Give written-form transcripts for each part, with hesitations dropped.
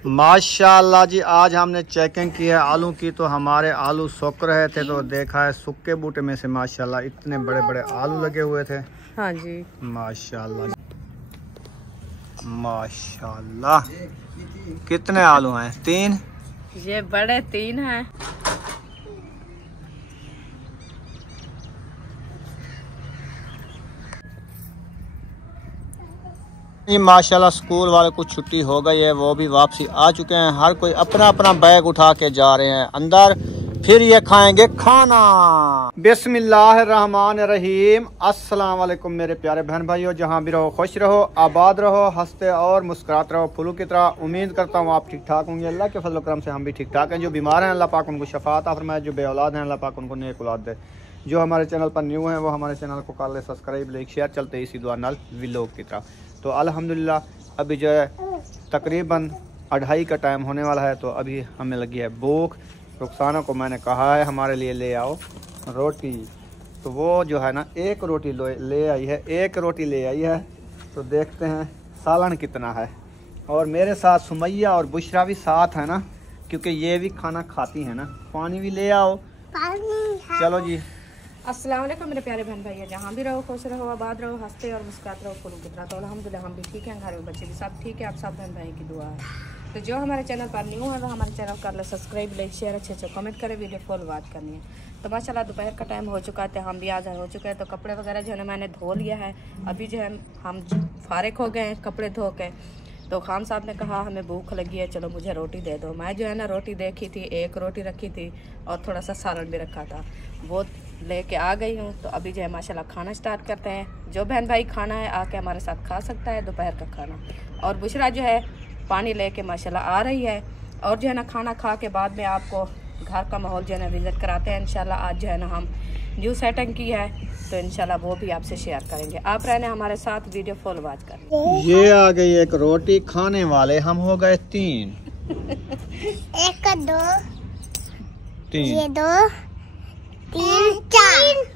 माशाल्लाह जी, आज हमने चेकिंग की है आलू की, तो हमारे आलू सूख रहे थे तो देखा है सूखे बूटे में से माशाल्लाह इतने बड़े बड़े आलू लगे हुए थे। हाँ जी माशाल्लाह माशाल्लाह। कितने आलू हैं? 3। ये बड़े 3 हैं। ये माशाल्लाह स्कूल वाले को छुट्टी हो गई है, वो भी वापसी आ चुके हैं। हर कोई अपना अपना बैग उठा के जा रहे हैं अंदर, फिर ये खाएंगे खाना। बिस्मिल्लाहिर्रहमानिर्रहीम। अस्सलाम वालेकुम मेरे प्यारे बहन भाइयों, जहाँ भी रहो खुश रहो, आबाद रहो, हंसते और मुस्कुराते रहो फूलों की तरह। उम्मीद करता हूँ आप ठीक ठाक होंगे। अल्लाह के फजल करम से हम भी ठीक ठाक हैं। जो बीमार हैं अल्लाह पाक उनको शफात अता फरमाए, जो बे औलाद हैं अल्लाह पाक उनको नेक औलाद दे। जो हमारे चैनल पर न्यू हैं वो हमारे चैनल को कर ले सब्सक्राइब, लाइक शेयर, चलते इसी दुआ नाल व्लॉग की तरह। तो अल्हम्दुलिल्लाह अभी जो है तकरीबन 2:30 का टाइम होने वाला है, तो अभी हमें लगी है भूख। रुखसाना को मैंने कहा है हमारे लिए ले आओ रोटी, तो वो जो है ना 1 रोटी ले आई है, 1 रोटी ले आई है। तो देखते हैं सालन कितना है। और मेरे साथ सुमैया और बुशरा भी साथ है ना, क्योंकि ये भी खाना खाती है ना। पानी भी ले आओ। चलो जी। अस्सलाम वालेकुम मेरे प्यारे बहन भाइयों, जहाँ भी रहो खुश रहो, आबाद रहो, हंसते और मुस्कुराते रहो फूलों की तरह। तो अल्हम्दुलिल्लाह हम भी ठीक हैं, घर में बच्चे भी सब ठीक है। आप सब बहन भाई की दुआ है। तो जो हमारे चैनल पर न्यू है वो हमारे चैनल कर ले सब्सक्राइब, लाइक शेयर, अच्छे कमेंट करें, वीडियो फुल वॉच करनी है। तो माशाल्लाह दोपहर का टाइम हो चुका है, हम भी आज हो चुके हैं। तो कपड़े वगैरह जो है ना मैंने धो लिया है। अभी जो है हम फारिग हो गए हैं कपड़े धो के। तो खान साहब ने कहा हमें भूख लगी है, चलो मुझे रोटी दे दो। मैं जो है ना रोटी देखी थी, 1 रोटी रखी थी और थोड़ा सा सालन भी रखा था, वो लेके आ गई हूँ। तो अभी जो है माशाल्लाह खाना स्टार्ट करते हैं। जो बहन भाई खाना है आके हमारे साथ खा सकता है दोपहर का खाना। और बुशरा जो है पानी लेके माशाल्लाह आ रही है। और जो है ना खाना खा के बाद में आपको घर का माहौल जो है ना विजिट कराते हैं इंशाल्लाह। आज जो है ना हम न्यू सेटिंग की है, तो इंशाल्लाह वो भी आपसे शेयर करेंगे। आप रहने हमारे साथ, वीडियो फुल वॉच करें। ये आ गई 1 रोटी, खाने वाले हम हो गए 3। 1 2 3 ये 2 3 4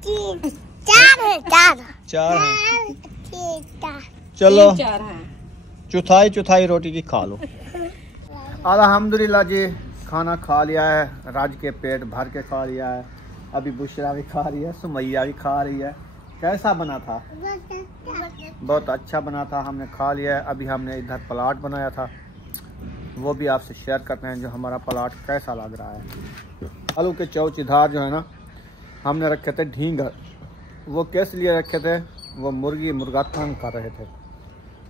3 4 हैं। चलो 4 हैं। चौथाई रोटी की खा लो। अल्हम्दुलिल्लाह जी, खाना खा लिया है, राज के पेट भर के खा लिया है। अभी बुशरा भी खा रही है, सुमैया भी खा रही है। कैसा बना था? बहुत अच्छा बना था, हमने खा लिया है। अभी हमने इधर पलाट बनाया था, वो भी आपसे शेयर करते हैं जो हमारा पलाट कैसा लग रहा है। आलू के चौचीधार जो है ना हमने रखे थे ढींगर। वो किस लिए रखे थे? वो मुर्गा तंग कर रहे थे,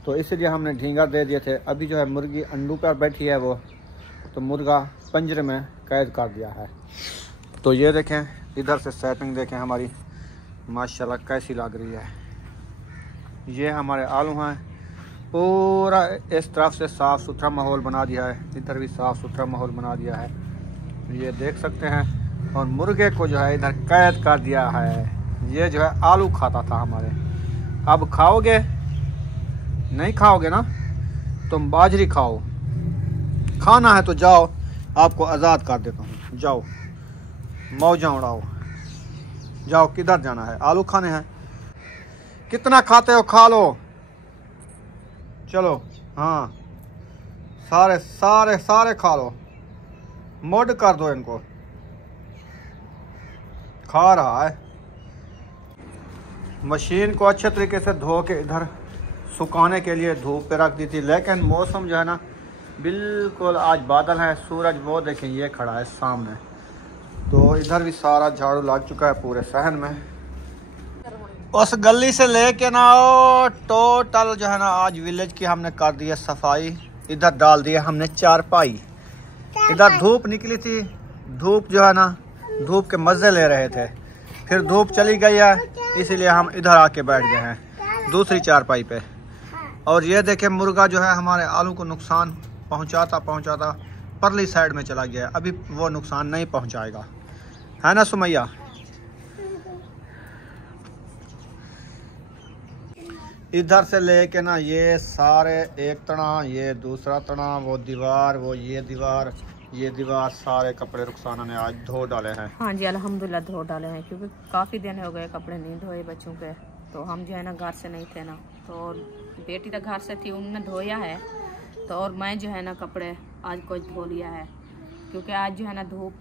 तो इसलिए हमने ढींगर दे दिए थे। अभी जो है मुर्गी अंडों पर बैठी है वो, तो मुर्गा पंजरे में कैद कर दिया है। तो ये देखें, इधर से सेटिंग देखें हमारी माशाल्लाह कैसी लग रही है। ये हमारे आलू हैं, पूरा इस तरफ से साफ़ सुथरा माहौल बना दिया है, इधर भी साफ़ सुथरा माहौल बना दिया है, ये देख सकते हैं। और मुर्गे को जो है इधर कैद कर दिया है। ये जो है आलू खाता था हमारे। अब खाओगे? नहीं खाओगे ना, तुम बाजरी खाओ। खाना है तो जाओ, आपको आज़ाद कर देता हूँ, जाओ मौजा उड़ाओ, जाओ। किधर जाना है? आलू खाने हैं। कितना खाते हो खा लो, चलो। हाँ सारे सारे सारे खा लो, मोड कर दो इनको। खा रहा है। मशीन को अच्छे तरीके से धो के इधर सुखाने के लिए धूप पे रख दी थी, लेकिन मौसम जो है ना बिल्कुल आज बादल है, सूरज वो देखें ये खड़ा है सामने। तो इधर भी सारा झाड़ू लग चुका है पूरे सहन में। उस गली से लेके ना टोटल जो है ना आज विलेज की हमने कर दी है सफाई। इधर डाल दिया हमने चारपाई। इधर धूप निकली थी, धूप जो है ना धूप के मज़े ले रहे थे, फिर धूप चली गई है, इसीलिए हम इधर आके बैठ गए हैं दूसरी चारपाई पे। और ये देखें मुर्गा जो है हमारे आलू को नुकसान पहुंचाता परली साइड में चला गया। अभी वो नुकसान नहीं पहुंचाएगा, है ना सुमैया? इधर से लेके ना ये सारे एक तना, ये दूसरा तना, वो दीवार, वो ये दीवार सारे कपड़े रुखसाना ने आज धो डाले हैं। हाँ जी अल्हम्दुलिल्लाह धो डाले हैं, क्योंकि काफ़ी दिन हो गए कपड़े नहीं धोए बच्चों के। तो हम जो है ना घर से नहीं थे ना, तो बेटी तो घर से थी, उनने धोया है। तो और मैं जो है ना कपड़े आज कुछ धो लिया है, क्योंकि आज जो है ना धूप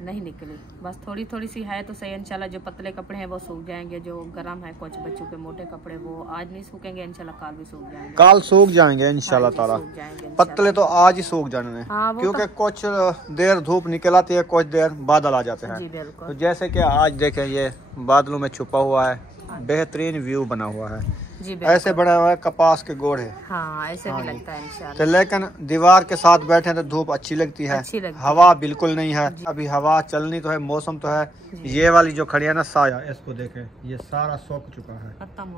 नहीं निकली, बस थोड़ी थोड़ी सी है तो सही। इंशाल्लाह जो पतले कपड़े हैं वो सूख जाएंगे, जो गर्म है कुछ बच्चों के मोटे कपड़े वो आज नहीं सूखेंगे, इंशाल्लाह कल भी सूख जाएंगे। कल सूख जाएंगे इंशाल्लाह ताला। सूख जाएंगे पतले तो आज ही सूख जाने हैं। हाँ, वो क्योंकि कुछ देर धूप निकल आती है, कुछ देर बादल आ जाते हैं। जी बिल्कुल। तो जैसे कि आज देखें ये बादलों में छुपा हुआ है, बेहतरीन व्यू बना हुआ है। जी ऐसे बना हुआ है कपास के गोढ़े। हाँ, ऐसे भी लगता है इंशाल्लाह। तो लेकिन दीवार के साथ बैठे तो धूप अच्छी लगती है, हवा बिल्कुल नहीं है। अभी हवा चलनी तो है, मौसम तो है। ये वाली जो खड़ी है ना साया, इसको देखें, ये सारा सूख चुका है, खत्म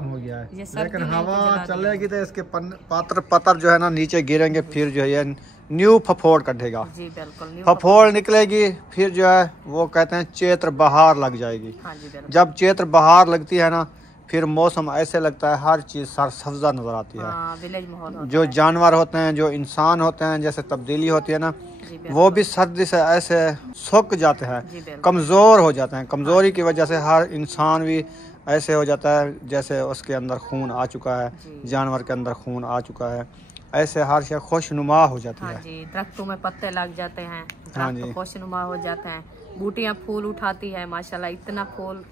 हो गया है। लेकिन हवा चलेगी तो इसके पत्तर जो है ना नीचे गिरेंगे, फिर जो है ये न्यू फफोड़ कटेगा। जी बिल्कुल, फफोड़ निकलेगी, फिर जो है वो कहते हैं चैत्र बहार लग जाएगी। हाँ जी बिल्कुल। जब चैत्र बहार लगती है ना, फिर मौसम ऐसे लगता है हर चीज सरसब्जा नजर आती है। हाँ, विलेज माहौल होता जो है। जानवर होते हैं, जो इंसान होते हैं, जैसे तब्दीली होती है ना, वो भी सर्दी से ऐसे सूख जाते हैं, कमजोर हो जाते हैं। कमजोरी की वजह से हर इंसान भी ऐसे हो जाता है जैसे उसके अंदर खून आ चुका है, जानवर के अंदर खून आ चुका है। ऐसे हर शय खुशनुमा हो जाती है। जी, दरख्तों में पत्ते लग जाते हैं, हाँ जी। दरख्त खुशनुमा हो जाते हैं, बूटियां फूल उठाती है, माशाल्लाह इतना फूल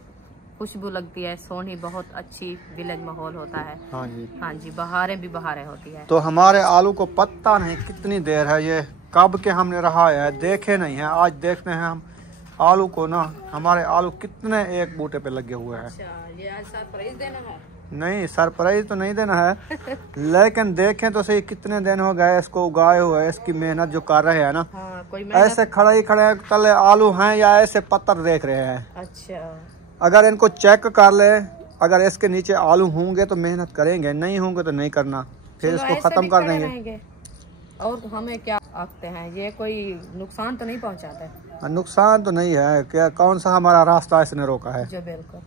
खुशबू लगती है, सोनी बहुत अच्छी विलेज माहौल होता है। हाँ जी, हाँ जी, बहारें भी बहारें होती है। तो हमारे आलू को पता नहीं कितनी देर है, ये कब के हमने रहा है, देखे नहीं है। आज देखते हैं हम आलू को ना, हमारे आलू कितने एक बूटे पे लगे हुए हैं। अच्छा, ये आज सरप्राइज देना है? नहीं, सरप्राइज तो नहीं देना है, लेकिन देखें तो सही कितने दिन हो गए इसको उगाए हुए, इसकी मेहनत जो कर रहे हैं ना। हाँ, कोई ऐसे खड़े ही खड़े तले आलू हैं या ऐसे पत्थर देख रहे हैं। अच्छा, अगर इनको चेक कर ले, अगर इसके नीचे आलू होंगे तो मेहनत करेंगे, नहीं होंगे तो नहीं करना, फिर इसको खत्म कर देंगे। और हमें क्या आखते हैं, ये कोई नुकसान तो नहीं पहुंचाते? नुकसान तो नहीं है, क्या कौन सा हमारा रास्ता इसने रोका है। जो बिल्कुल,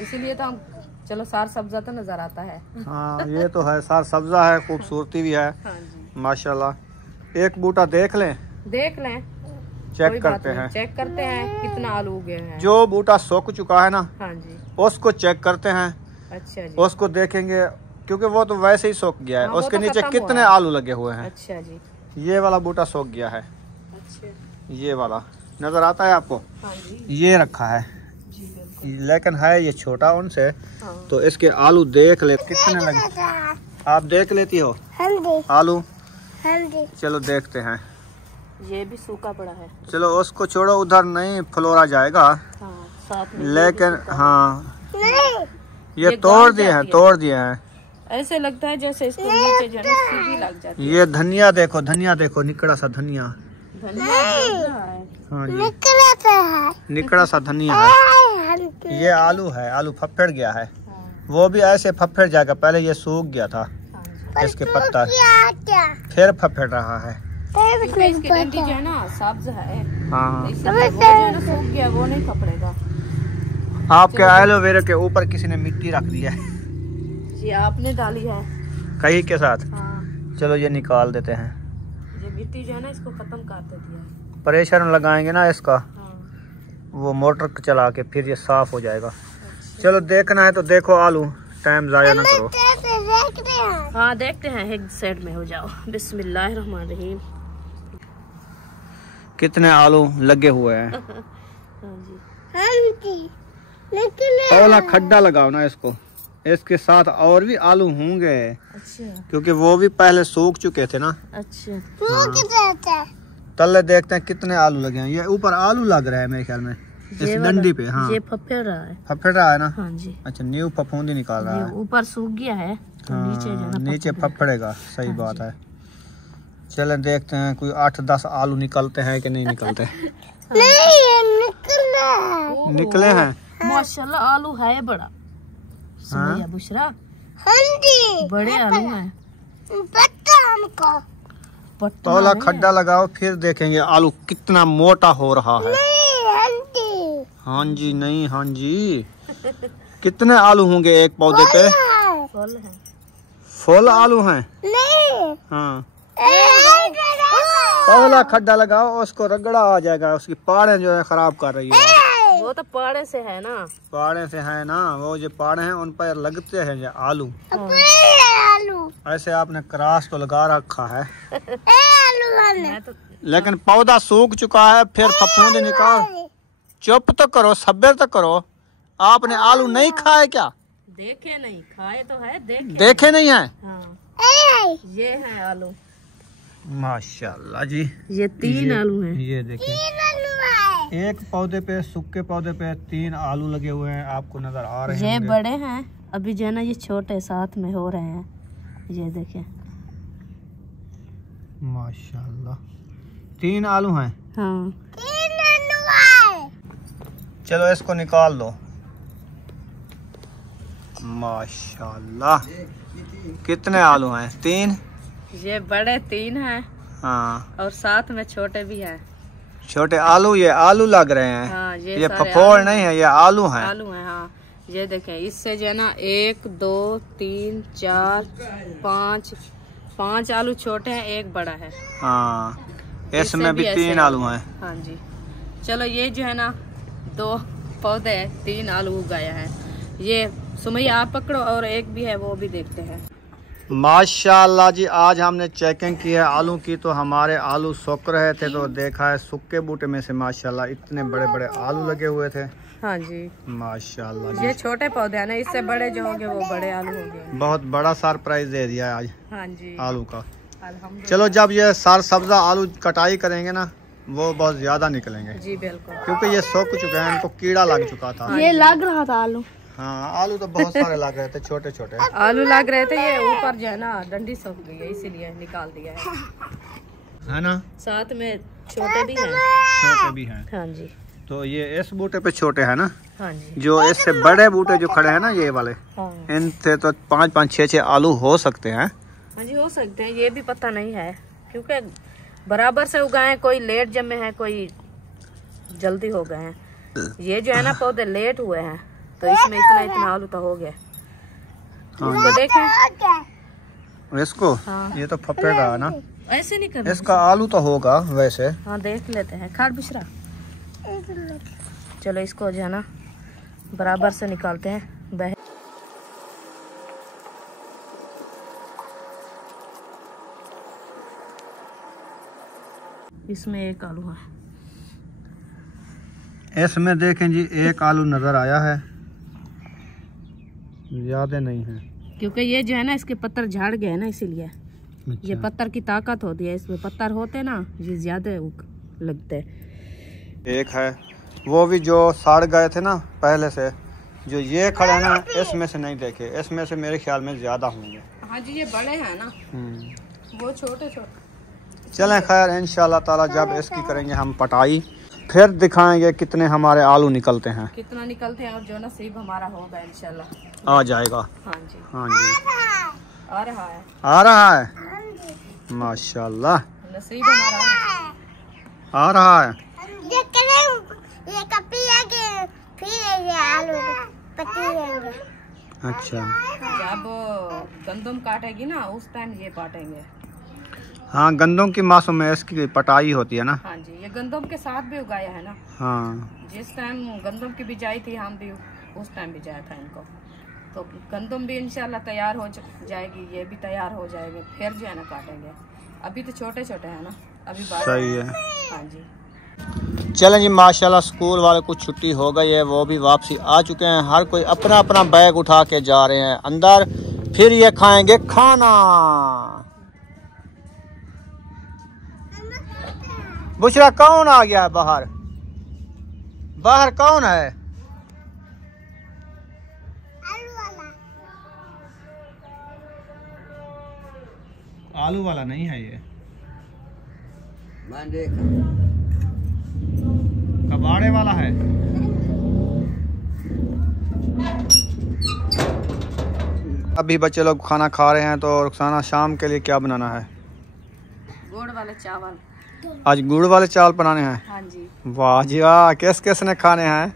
इसीलिए तो हम चलो सार सब्जा तो नजर आता है। हाँ, ये तो है, सार सब्जा है, खूबसूरती भी है। हाँ जी, माशाल्लाह। एक बूटा देख लें, चेक करते हैं, कितना आलू उगे हैं। जो बूटा सूख चुका है ना, हाँ जी, उसको चेक करते हैं। अच्छा जी, उसको देखेंगे, क्योंकि वो तो वैसे ही सूख गया है। हाँ, उसके तो नीचे खत्म कितने हुआ है। आलू लगे हुए हैं। अच्छा जी, ये वाला बूटा सूख गया है, अच्छा, ये वाला नजर आता है आपको। हाँ जी, ये रखा है, जी बिल्कुल। लेकिन है ये छोटा उनसे। हाँ, तो इसके आलू देख ले कितने लगे, आप देख लेती हो आलू। चलो देखते हैं। ये भी सूखा पड़ा है। चलो उसको छोड़ो, उधर नहीं फ्लोरा जाएगा। हाँ, साथ में लेकिन हाँ, ये तोड़ दिए हैं। ऐसे लगता है जैसे इसको नीचे जो है ना सीधी लग जाती ये धनिया देखो, निकड़ा सा धनिया। है। धनिया लग रहा है। हाँ जी, निकड़ा सा धनिया है। ये आलू है, आलू फफड़ गया है। हाँ, वो भी ऐसे फफड़ जाएगा, पहले ये सूख गया था हाँ जी। इसके पत्ता, फिर फफड़ रहा है। क्योंकि इसकी डंडी जो है ना सब्ज है, हाँ, इसलिए वो जो है ना सूख गया, वो नहीं पकड़ेगा। आपके एलोवेरा के ऊपर किसी ने मिट्टी रख दिया है, ये आपने डाली है। कहीं के साथ। हाँ, चलो ये निकाल देते हैं, ये मिट्टी जो है ना इसको खत्म कर देती है। प्रेशर लगाएंगे ना इसका, हाँ, वो मोटर चला के फिर ये साफ हो जाएगा। चलो देखना है तो देखो आलू, टाइम जाया ना करो। हाँ, देखते हैं, एक साइड में हो जाओ। बिस्मिल्लाहिर्रहमानिर्रहीम। कितने आलू लगे हुए हैं। हाँ जी, पहला खड्डा लगाओ ना इसको, इसके साथ और भी आलू होंगे, अच्छा, क्योंकि वो भी पहले सूख चुके थे ना। अच्छा, तले देखते हैं कितने आलू लगे हैं। ये ऊपर आलू लग रहा है मेरे ख्याल में, इस डंडी पे। हाँ, ये फफड़ रहा है। फफड़ रहा है ना। हाँ जी, अच्छा, न्यू फफूंदी निकाल रहा है। ऊपर सूख गया है, तो हाँ, नीचे जो है ना नीचे फफड़ फफड़ेगा। सही हाँ बात जी। है। चले देखते हैं कोई 8-10 आलू निकलते हैं कि नहीं निकलते। निकले हैं माशाल्लाह, आलू है बड़ा। सुमैया बुशरा, बड़े आलू हैं। पहला खड्डा लगाओ, फिर देखेंगे आलू कितना मोटा हो रहा है। हाँ जी, नहीं, हाँ जी। कितने आलू होंगे एक पौधे पे? फल है, फुल आलू हैं। हाँ, पहला खड्डा लगाओ, उसको रगड़ा आ जाएगा। उसकी पाड़े जो है खराब कर रही है। वो तो पाड़े से है ना। पाड़े से है ना, वो जो पाड़े हैं उन पर लगते हैं ये आलू। ऐसे आपने क्रॉस तो लगा रखा है आलू वाला मैं तो लेकिन पौधा सूख चुका है, फिर फफूंद निकाल। चुप तो करो, सब्र तो करो। आपने आलू नहीं खाए क्या? देखे नहीं, खाए तो है, देखे नहीं है? हाँ, ये है आलू। माशाल्लाह जी, ये 3 आलू हैं। ये देखिए, एक पौधे पे, सूखे पौधे पे 3 आलू लगे हुए हैं, आपको नजर आ रहे हैं। ये बड़े हैं अभी जो है ना, ये छोटे साथ में हो रहे हैं। ये देखें, माशाल्लाह 3 आलू हैं। हाँ। चलो इसको निकाल लो। माशाल्लाह कितने आलू हैं? 3। ये बड़े 3 हैं हाँ, और साथ में छोटे भी हैं। छोटे आलू, ये आलू लग रहे हैं। हाँ, ये सारे फफोड़ आलू नहीं है, ये आलू हैं। आलू हैं। हाँ, ये देखें, इससे जो है ना 1 2 3 4 5 आलू छोटे हैं, 1 बड़ा है। हाँ, इससे इसमें भी ऐसे 3 आलू हैं। हाँ जी। चलो, ये जो है ना 2 पौधे 3 आलू उगाया है। ये सुमैया आप पकड़ो, और एक भी है वो भी देखते हैं। माशाल्लाह जी, आज हमने चेकिंग की है आलू की, तो हमारे आलू सूख रहे थे, तो देखा है सूखे बूटे में से माशाल्लाह इतने बड़े बड़े आलू लगे हुए थे। हाँ जी, माशाल्लाह जी, ये छोटे पौधे हैं ना, इससे बड़े जो होंगे वो बड़े आलू होंगे। बहुत बड़ा सरप्राइज दे दिया है आज हाँ जी, आलू का। अल्हम्दुलिल्लाह। चलो, जब ये सार सब्जा आलू कटाई करेंगे ना, वो बहुत ज्यादा निकलेंगे, जी बिल्कुल, क्योंकि ये सूख चुके हैं, इनको कीड़ा लग चुका था। ये लग रहा था आलू। हाँ, आलू तो बहुत सारे लग रहे थे, छोटे छोटे आलू लग रहे थे। ये ऊपर जो है ना डंडी सूख गई है, इसीलिए निकाल दिया है ना। साथ में छोटे भी हैं। छोटे भी हैं। हाँ जी, तो ये इस बूटे पे छोटे हैं ना, हाँ जी, जो इससे बड़े बूटे जो खड़े हैं ना, ये वाले, हाँ। इनसे तो 5-5 6-6 आलू हो सकते हैं। हाँ जी, हो सकते हैं, ये भी पता नहीं है, क्योंकि बराबर से उगाए, कोई लेट जमे हैं, कोई जल्दी हो गए हैं। ये जो है ना पौधे लेट हुए हैं, तो इसमें इतना आलू तो हो गया। इसको देखें, इसको हाँ। ये तो फफड़ रहा है ना, ऐसे नहीं करना। इसका आलू तो होगा वैसे। हाँ, देख लेते हैं। खाट बिछरा, चलो इसको जो है ना बराबर से निकालते हैं। इसमें 1 आलू है। इसमें देखें जी, 1 आलू नजर आया है, ज्यादा नहीं है, क्योंकि ये जो है ना इसके पत्तर झाड़ गए ना, इसीलिए। ये पत्तर की ताकत होती है, इसमें पत्तर होते ना, ये ज्यादा लगते। एक है वो भी जो सड़ गए थे ना पहले से, जो ये खड़े हैं ना, इसमें से नहीं देखे, इसमें से मेरे ख्याल में ज्यादा होंगे। हाँ जी, ये बड़े हैं ना, वो छोटे छोटे। चलें, खैर इंशाल्लाह ताला जब इसकी करेंगे हम पटाई, फिर दिखाएंगे कितने हमारे आलू निकलते हैं। कितना निकलते हैं, और जो नसीब हमारा होगा इंशाल्लाह आ जाएगा। हाँ जी, हाँ जी, आ रहा है, आ रहा है। माशाल्लाह, नसीब हमारा आ रहा है। ये कपी आगे फिर ये आलू पत्ती लेंगे। अच्छा, जब गंदम काटेगी ना, उस टाइम ये काटेंगे। हाँ, गंदम की मासों में इसकी पटाई होती है ना। हाँ जी, ये गंदम के साथ भी उगाया है ना। हाँ, जिस टाइम गंदम की बिजाई थी, हम भी उस टाइम बिजाया था इनको। तो गंदम भी इंशाल्लाह तैयार हो जाएगी, ये भी तैयार हो जाएंगे, फिर जो है ना काटेंगे। अभी तो छोटे छोटे हैं ना, अभी सही है। हाँ जी, चलें जी, माशाल्लाह स्कूल वाले को छुट्टी हो गई है, वो भी वापसी आ चुके हैं। हर कोई अपना अपना बैग उठा के जा रहे हैं अंदर, फिर ये खाएंगे खाना। बुशरा, कौन आ गया है बाहर? बाहर कौन है? आलू वाला नहीं है, ये कबाड़े वाला है। अभी बच्चे लोग खाना खा रहे हैं, तो रुखसाना शाम के लिए क्या बनाना है? गुड़ वाले चावल। आज गुड़ वाले चावल बनाने हैं। हाँ जी, वाह जी वाह, किस किस ने खाने हैं?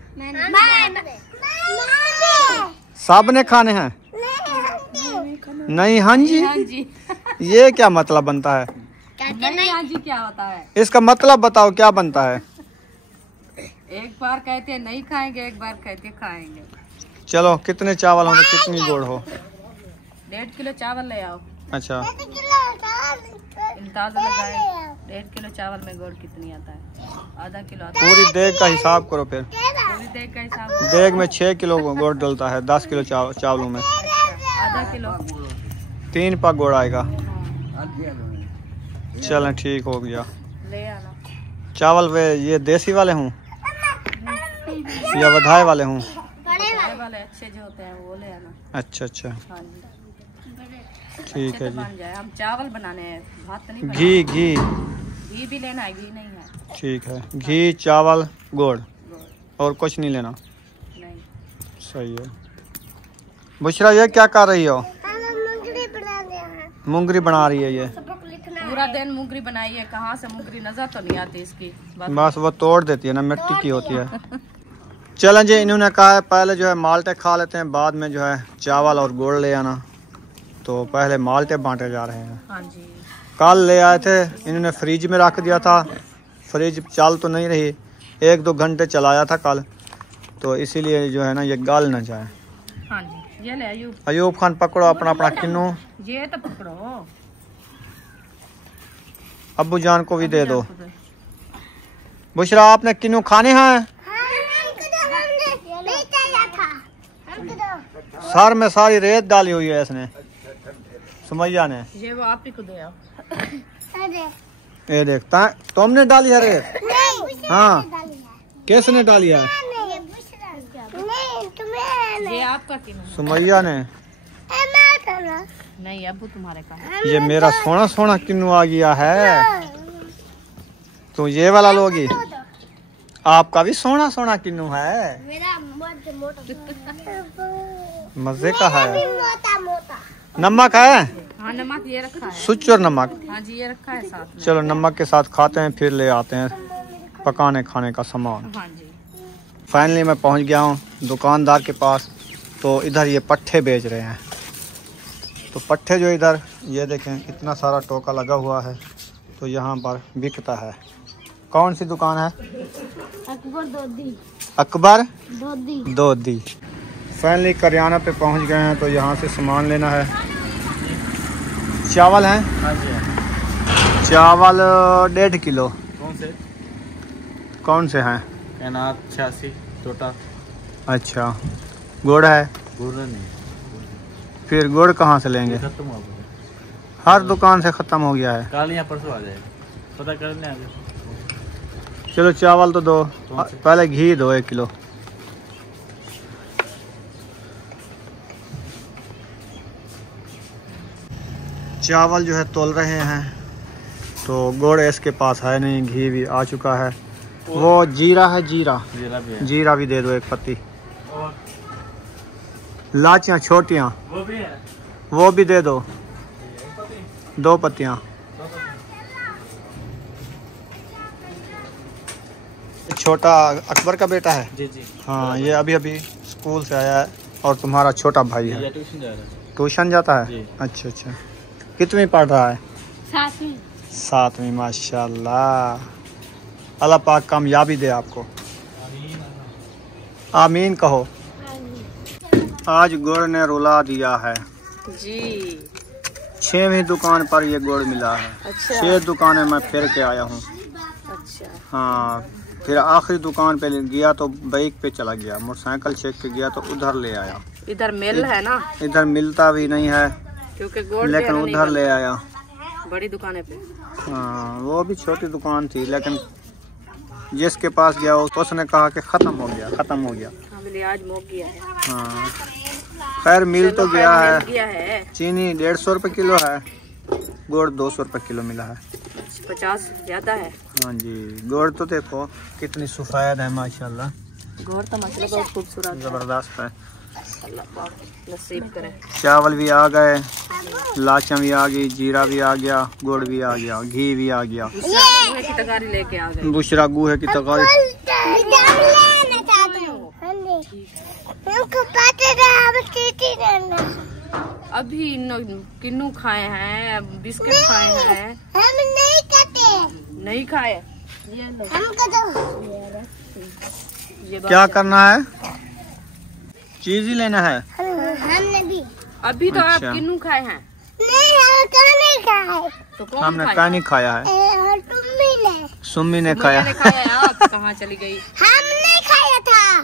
सब ने खाने हैं? नहीं, हाँ जी, हाँ जी। ये क्या मतलब बनता है? नहीं, हाँ जी क्या होता है? इसका मतलब बताओ, क्या बनता है? एक बार कहते हैं नहीं खाएंगे, एक बार कहते खाएंगे। चलो, कितने चावल हो तो कितनी गुड़ हो? 1.5 किलो चावल ले आओ। अच्छा अंदाजा लगाए 1.5 किलो चावल में गुड़ कितनी आता है? आधा किलो आता है। पूरी देग का हिसाब करो फिर। पूरी देग का हिसाब देग में 6 किलो गुड़ डलता है 10 किलो चावलों में। आधा किलो 3 पग गुड़ आएगा। चलें ठीक हो गया। ले आना चावल वे ये देसी वाले हूँ या वधाए वाले हूँ? बड़े वाले अच्छे जो होते हैं वो ले आना। अच्छा अच्छा हाँ जी ठीक है जी। बन जाए। हम चावल बनाने हैं, भात तो नहीं बनाना। घी घी घी भी लेना है, घी नहीं है। ठीक है, घी चावल गुड़ गुड़ और कुछ नहीं लेना। नहीं। सही है। बुशरा ये क्या कर रही हो? मुंगरी बना रही है ये। पूरा दिन मुंगरी बनाई है, कहाँ से मुंगरी नजर तो नहीं आती इसकी। बस वो तोड़ देती है ना, मिट्टी की होती है। चलें जी, इन्होंने कहा है पहले जो है माल्टे खा लेते हैं, बाद में जो है चावल और गुड़ ले आना। तो पहले माल्टे बांटे जा रहे हैं। हाँ जी। कल ले आए थे, इन्होंने फ्रिज में रख दिया था। फ्रिज चल तो नहीं रही, 1-2 घंटे चलाया था कल, तो इसीलिए जो है ना ये गल न जाए। हाँ जी ये ले अयूब खान पकड़ो अपना अपना किन्नू। ये तो पकड़ो, अब्बू जान को भी दे दो। बुशरा आपने किन्नू खाने हैं? सर में सारी रेत डाली हुई है इसने, सुमैया ने। ये वो आप ही को दे आओ। ये देखता तुमने डाली है रेत? हाँ किसने डाली है? ये आपका किन्नू? सुमैया ने। नहीं अब्बू तुम्हारे का। ये मेरा सोना सोना किन्नू आ गया है। तो ये वाला लोगी? आपका भी सोना सोना किन्नू है। मजे का है। नमक है? हाँ नमक ये रखा है। सुचर नमक। हाँ जी ये रखा है साथ में। चलो नमक के साथ खाते हैं, फिर ले आते हैं पकाने खाने का सामान। हाँ जी। फाइनली मैं पहुंच गया हूं दुकानदार के पास। तो इधर ये पट्ठे बेच रहे हैं। तो पट्ठे जो इधर ये देखें इतना सारा टोका लगा हुआ है, तो यहाँ पर बिकता है। कौन सी दुकान है? अकबर दोदी। अकबर दोदी। दोदी। फाइनली करियाना पे पहुंच गए हैं, तो यहाँ से सामान लेना है। चावल हैं? हाँ जी। चावल 1.5 किलो। कौन से हैं? एनाथ 86 टोटा। अच्छा, गुड़ है? गुड़ नहीं, फिर गुड़ कहाँ से लेंगे? खत्म हो गया, हर दुकान से ख़त्म हो गया है। कल या परसों आ जाएगा, पता कर लें आगे। चलो चावल तो दो, पहले घी दो 1 किलो। चावल जो है तोल रहे हैं, तो गुड़ इसके पास है नहीं, घी भी आ चुका है। वो जीरा है? जीरा जीरा भी है। जीरा भी दे दो 1 पत्ती। और लाचियाँ छोटियाँ वो भी है, वो भी दे दो 2 पत्तियाँ। छोटा अकबर का बेटा है? जी जी। हाँ, ये अभी अभी स्कूल से आया है। और तुम्हारा छोटा भाई है? ये ट्यूशन जा रहा है। ट्यूशन जाता है? जी। अच्छा अच्छा। कितनी पढ़ रहा है? 7वीं। 7वीं। माशाल्लाह, अल्लाह पाक कामयाबी दे आपको। आमीन कहो। आज गुड़ ने रुला दिया है जी। 6वीं दुकान पर ये गुड़ मिला है। अच्छा। 6 दुकानें मैं फिर के आया हूँ। अच्छा। हाँ, फिर आखिरी दुकान पे गया तो बाइक पे चला गया, मोटरसाइकिल चेक के गया तो उधर ले आया। इधर मिल है ना? इधर मिलता भी नहीं है, क्योंकि गोल्ड लेकिन उधर ले आया। बड़ी दुकानें पे। हाँ, वो भी छोटी दुकान थी, लेकिन जिसके पास गया उसने कहा कि ख़त्म हो गया, ख़त्म हो गया। आज मोक गया है। हाँ, खैर मिल तो गया है। गया है। चीनी 150 रुपये किलो है, गुड़ 200 रुपये किलो मिला है। 50 ज़्यादा है। हाँ जी, गुड़ तो देखो कितनी सफ़ेद है माशाल्लाह। गुड़ तो माशाल्लाह बहुत खूबसूरत, ज़बरदस्त है। अल्लाह पाक नसीब करे। चावल भी आ गए, लाचा भी आ गई, जीरा भी आ गया, गुड़ भी आ गया, घी भी आ गया। गुहे की तगारी लेके आ गए। बुशरा गुहे की तगारी। अभी किन्नू खाए हैं, बिस्किट खाए हैं। हम नहीं खाते। नहीं खाए। ये क्या करना है? चीज ही लेना है? हमने भी। अभी तो आप अच्छा। किन्नू खाए हैं? नहीं, हम नहीं खाए। तो कौन हमने खाया? क्या नहीं खाया है, और तुम्ही ने। सुम्मी ने मैंने खाया। खाया है। आप कहाँ चली गई? हम नहीं खाया था।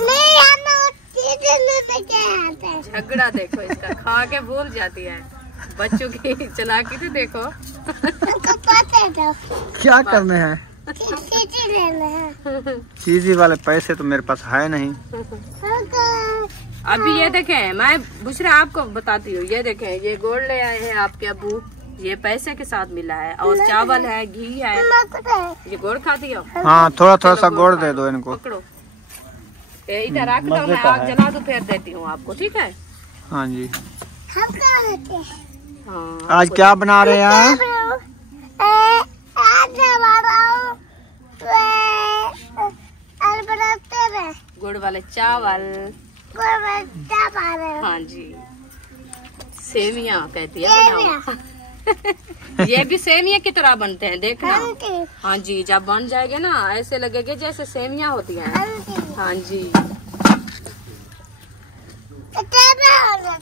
नहीं, हम चीजें लेते क्या आते हैं। झगड़ा देखो इसका, खा के भूल जाती है। बच्चों की चालाकी तो देखो। हमको पता था क्या करने हैं, चीजें लेना है। चीजी वाले पैसे तो मेरे पास है नहीं। हमको अभी ये देखें, मैं बुशरा आपको बताती हूँ, ये देखें, ये गोड़ ले आए हैं आपके अबू, ये पैसे के साथ मिला है, और चावल है, घी है। ये गोड़ खाती हो? हाँ, थोड़ा थोड़ा सा चलो, गोड़ खा दे लो। दो इनको। पकड़ो, ये इधर रख दो, मजे मैं का आग है। जला दूं, फिर देती हूँ आपको, ठीक है? हाँ जी। हम क्या लेते हैं। हाँ, आज क्या बना रहे हैं? आज हमारा बनाते हैं गुड़ वाले चावल। चावल। हाँ जी, सेवियाँ कहती है बनाओ। ये भी सेवियाँ की तरह बनते हैं, देखना। हाँ जी, जब बन जाएंगे ना ऐसे लगेगा जैसे सेवियाँ होती हैं। हाँ जी,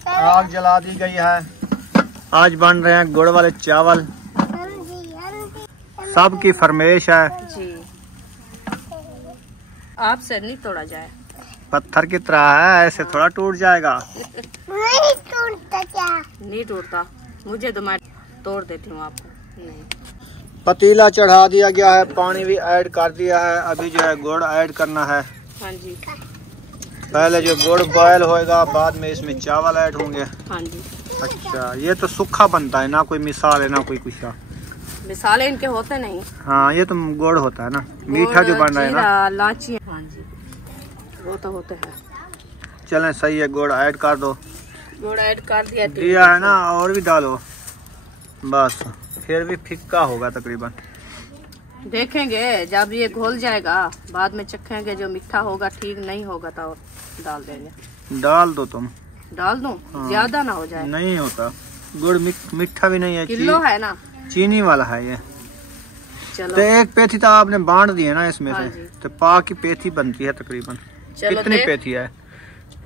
आग जला दी गई है। आज बन रहे हैं गुड़ वाले चावल, सबकी फरमाइश है। जी, आपसे नहीं तोड़ा जाए। पत्थर की तरह है, ऐसे थोड़ा टूट जाएगा। नहीं टूटता क्या। नहीं टूटता, मुझे तो मैं तोड़ देती हूँ आपको। नहीं, पतीला चढ़ा दिया गया है, पानी भी ऐड कर दिया है। अभी जो है गुड़ ऐड करना है। हाँ जी, पहले जो गुड़ बॉयल होएगा, बाद में इसमें चावल ऐड होंगे। हाँ जी। अच्छा, ये तो सूखा बनता है ना, कोई मिसाल है ना कोई कुछ। मिसाले इनके होते नहीं। हाँ, ये तो गुड़ होता है ना, मीठा जो बन रहा है ना। जीरा, इलायची, हाँ जी, वो तो होते हैं। चलें, सही है, गुड़ ऐड कर दो। गुड़ ऐड कर दिया। दिया है ना, और भी डालो, बस फिर भी फिक्का होगा तकरीबन। देखेंगे जब ये घोल जाएगा, बाद में चखेंगे, जो मीठा होगा ठीक, नहीं होगा तो डाल देंगे। डाल दो तुम। डाल दूं? हाँ। ज्यादा ना हो जाए। नहीं होता, गुड़ मीठा भी नहीं है, किलो है ना। चीनी वाला है ये। चलो, तो एक पेथी तो आपने बांट दी है ना इसमें हाँ से, जी। तो पा की पेथी बनती है तकरीबन। चलो कितनी देख। पेथी है?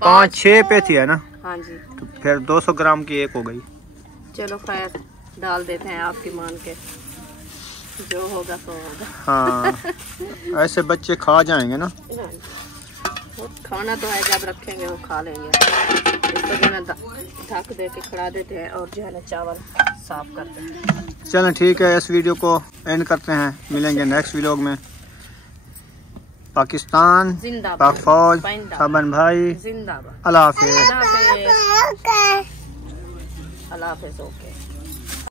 5-6 पेथी है ना, हाँ जी, तो फिर 200 ग्राम की एक हो गई। चलो खैर, डाल देते हैं आपकी मान के, जो होगा तो होगा। हाँ, ऐसे बच्चे खा जाएंगे ना। हाँ जी। वो खाना तो है, जब रखेंगे वो खा लेंगे। इसको जो है ना ढक दे के खड़ा देते हैं, और जो है ना चावल साफ करते हैं। चलें, ठीक है, इस वीडियो को एंड करते हैं। मिलेंगे नेक्स्ट व्लॉग में। पाकिस्तान, जिंदाबाद, पाक फौज, जिंदाबाद, सबन भाई, जिंदाबाद। अल्लाह हाफिज़। अल्लाह हाफिज़। अल्लाह हाफिज़। ओके।